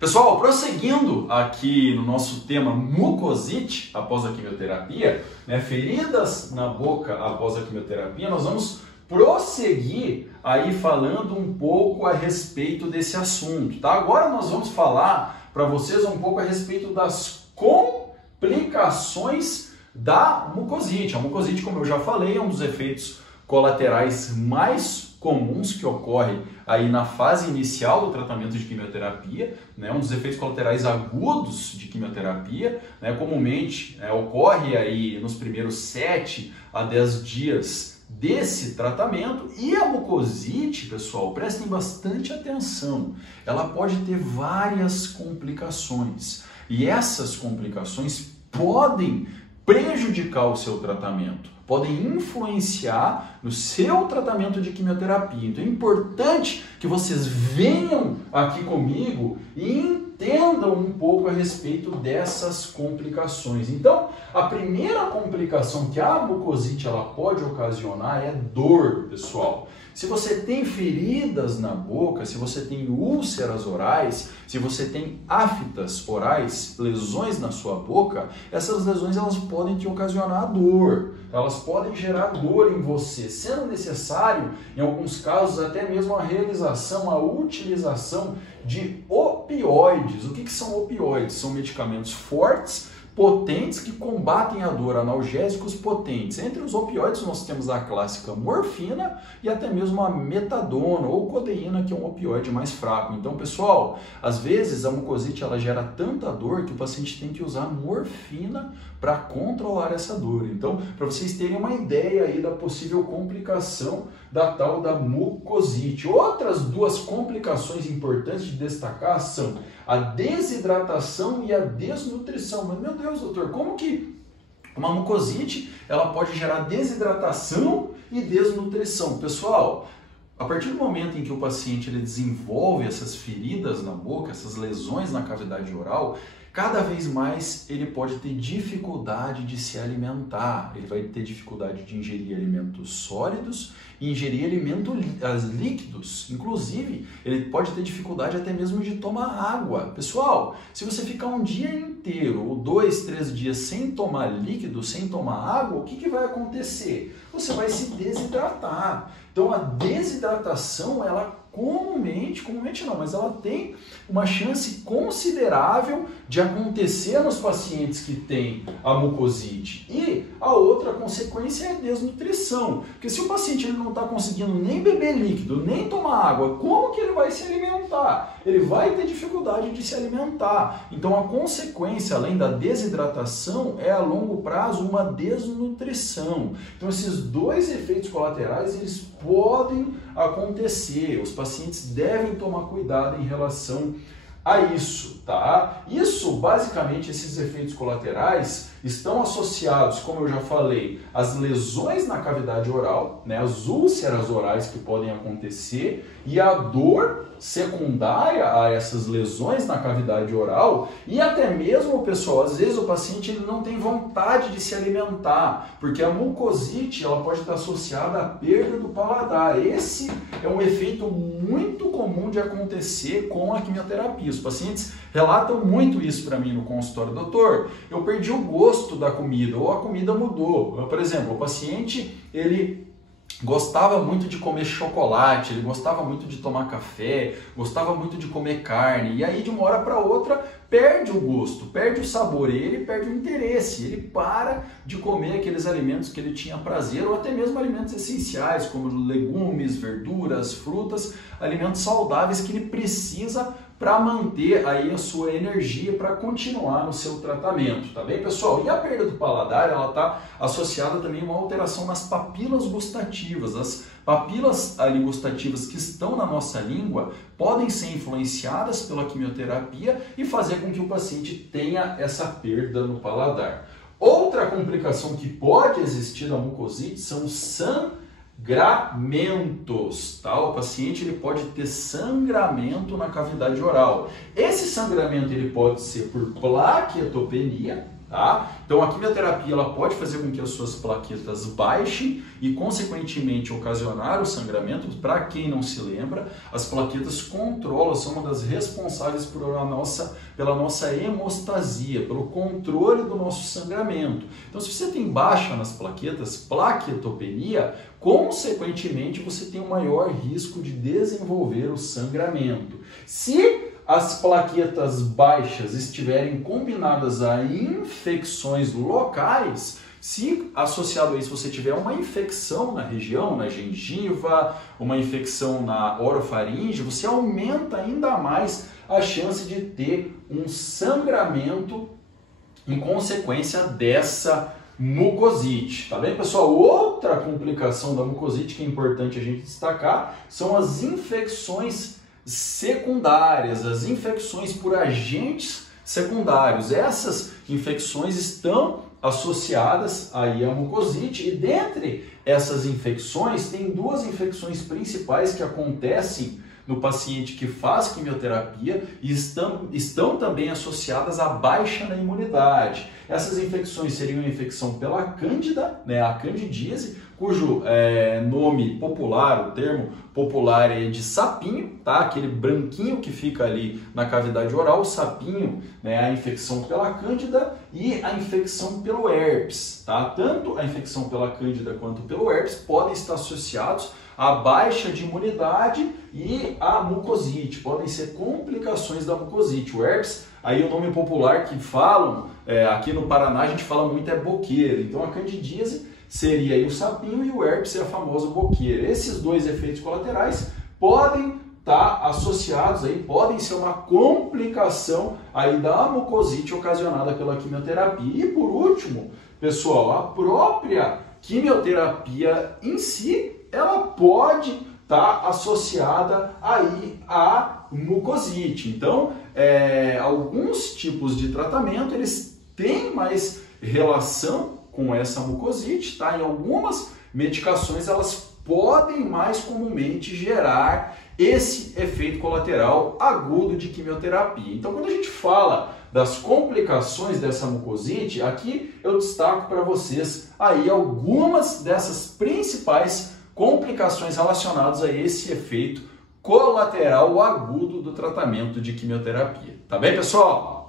Pessoal, prosseguindo aqui no nosso tema mucosite após a quimioterapia, feridas na boca após a quimioterapia, nós vamos prosseguir aí falando um pouco a respeito desse assunto, tá? Agora nós vamos falar para vocês um pouco a respeito das complicações da mucosite. A mucosite, como eu já falei, é um dos efeitos colaterais mais comuns que ocorre aí na fase inicial do tratamento de quimioterapia, um dos efeitos colaterais agudos de quimioterapia, comumente ocorre aí nos primeiros 7 a 10 dias desse tratamento. E a mucosite, pessoal, prestem bastante atenção, ela pode ter várias complicações e essas complicações podem prejudicar o seu tratamento, podem influenciar no seu tratamento de quimioterapia. Então é importante que vocês venham aqui comigo e entendam um pouco a respeito dessas complicações. Então, a primeira complicação que a mucosite ela pode ocasionar é dor, pessoal. Se você tem feridas na boca, se você tem úlceras orais, se você tem aftas orais, lesões na sua boca, essas lesões elas podem te ocasionar dor, elas podem gerar dor em você, sendo necessário, em alguns casos, até mesmo a realização, a utilização de opioides. O que são opioides? São medicamentos fortes, potentes, que combatem a dor, analgésicos potentes. Entre os opioides nós temos a clássica morfina e até mesmo a metadona ou codeína, que é um opioide mais fraco. Então, pessoal, às vezes a mucosite ela gera tanta dor que o paciente tem que usar morfina para controlar essa dor. Então, para vocês terem uma ideia aí da possível complicação da tal da mucosite. Outras duas complicações importantes de destacar são a desidratação e a desnutrição. Mas, meu Deus, doutor, como que uma mucosite ela pode gerar desidratação e desnutrição? Pessoal, a partir do momento em que o paciente ele desenvolve essas feridas na boca, essas lesões na cavidade oral, cada vez mais ele pode ter dificuldade de se alimentar, ele vai ter dificuldade de ingerir alimentos sólidos e ingerir alimentos líquidos. Inclusive, ele pode ter dificuldade até mesmo de tomar água. Pessoal, se você ficar um dia inteiro ou 2, 3 dias sem tomar líquido, sem tomar água, o que vai acontecer? Você vai se desidratar. Então, a desidratação, ela comumente não, mas ela tem uma chance considerável de acontecer nos pacientes que têm a mucosite. E a outra consequência é a desnutrição, porque se o paciente ele não está conseguindo nem beber líquido, nem tomar água, como que ele vai se alimentar? Ele vai ter dificuldade de se alimentar. Então a consequência, além da desidratação, é a longo prazo uma desnutrição. Então esses dois efeitos colaterais, eles podem acontecer. Os pacientes devem tomar cuidado em relação a isso, tá? Isso, basicamente, esses efeitos colaterais estão associados, como eu já falei, às lesões na cavidade oral, as úlceras orais que podem acontecer e a dor secundária a essas lesões na cavidade oral e até mesmo, pessoal, às vezes o paciente ele não tem vontade de se alimentar, porque a mucosite ela pode estar associada à perda do paladar. Esse é um efeito muito comum de acontecer com a quimioterapia. Os pacientes relatam muito isso para mim no consultório. Doutor, eu perdi o gosto da comida ou a comida mudou. Por exemplo, o paciente ele gostava muito de comer chocolate, ele gostava muito de tomar café, gostava muito de comer carne, e aí de uma hora para outra perde o gosto, perde o sabor, ele perde o interesse, ele para de comer aqueles alimentos que ele tinha prazer, ou até mesmo alimentos essenciais, como legumes, verduras, frutas, alimentos saudáveis que ele precisa para manter aí a sua energia para continuar no seu tratamento, tá bem, pessoal? E a perda do paladar, ela está associada também a uma alteração nas papilas gustativas. As papilas ali gustativas que estão na nossa língua podem ser influenciadas pela quimioterapia e fazer com que o paciente tenha essa perda no paladar. Outra complicação que pode existir na mucosite são sangramentos, tá? O paciente ele pode ter sangramento na cavidade oral. Esse sangramento ele pode ser por plaquetopenia, tá? Então a quimioterapia ela pode fazer com que as suas plaquetas baixem e consequentemente ocasionar o sangramento. Para quem não se lembra, as plaquetas controlam, são uma das responsáveis pela nossa hemostasia, pelo controle do nosso sangramento. Então se você tem baixa nas plaquetas, plaquetopenia, consequentemente você tem um maior risco de desenvolver o sangramento. Se as plaquetas baixas estiverem combinadas a infecções locais, se associado a isso você tiver uma infecção na região, na gengiva, uma infecção na orofaringe, você aumenta ainda mais a chance de ter um sangramento em consequência dessa mucosite, tá bem, pessoal? Outra complicação da mucosite que é importante a gente destacar são as infecções secundárias, as infecções por agentes secundários. Essas infecções estão associadas aí à mucosite e dentre essas infecções tem duas infecções principais que acontecem no paciente que faz quimioterapia e estão também associadas à baixa na imunidade. Essas infecções seriam a infecção pela cândida, né, a candidíase, cujo nome popular, o termo popular é de sapinho, tá? Aquele branquinho que fica ali na cavidade oral, o sapinho, né, a infecção pela cândida e a infecção pelo herpes, tá? Tanto a infecção pela cândida quanto pelo herpes podem estar associados à baixa de imunidade e à mucosite, podem ser complicações da mucosite. O herpes, aí o nome popular que falam, aqui no Paraná a gente fala muito é boqueira, então a candidíase seria aí o sapinho e o herpes é a famosa boqueira. Esses dois efeitos colaterais podem estar associados aí, podem ser uma complicação aí da mucosite ocasionada pela quimioterapia. E por último, pessoal, a própria quimioterapia em si, ela pode estar associada aí à mucosite. Então, alguns tipos de tratamento, eles têm mais relação com essa mucosite, tá? Em algumas medicações, elas podem mais comumente gerar esse efeito colateral agudo de quimioterapia. Então, quando a gente fala das complicações dessa mucosite, aqui eu destaco para vocês aí algumas dessas principais complicações relacionadas a esse efeito colateral agudo do tratamento de quimioterapia. Tá bem, pessoal?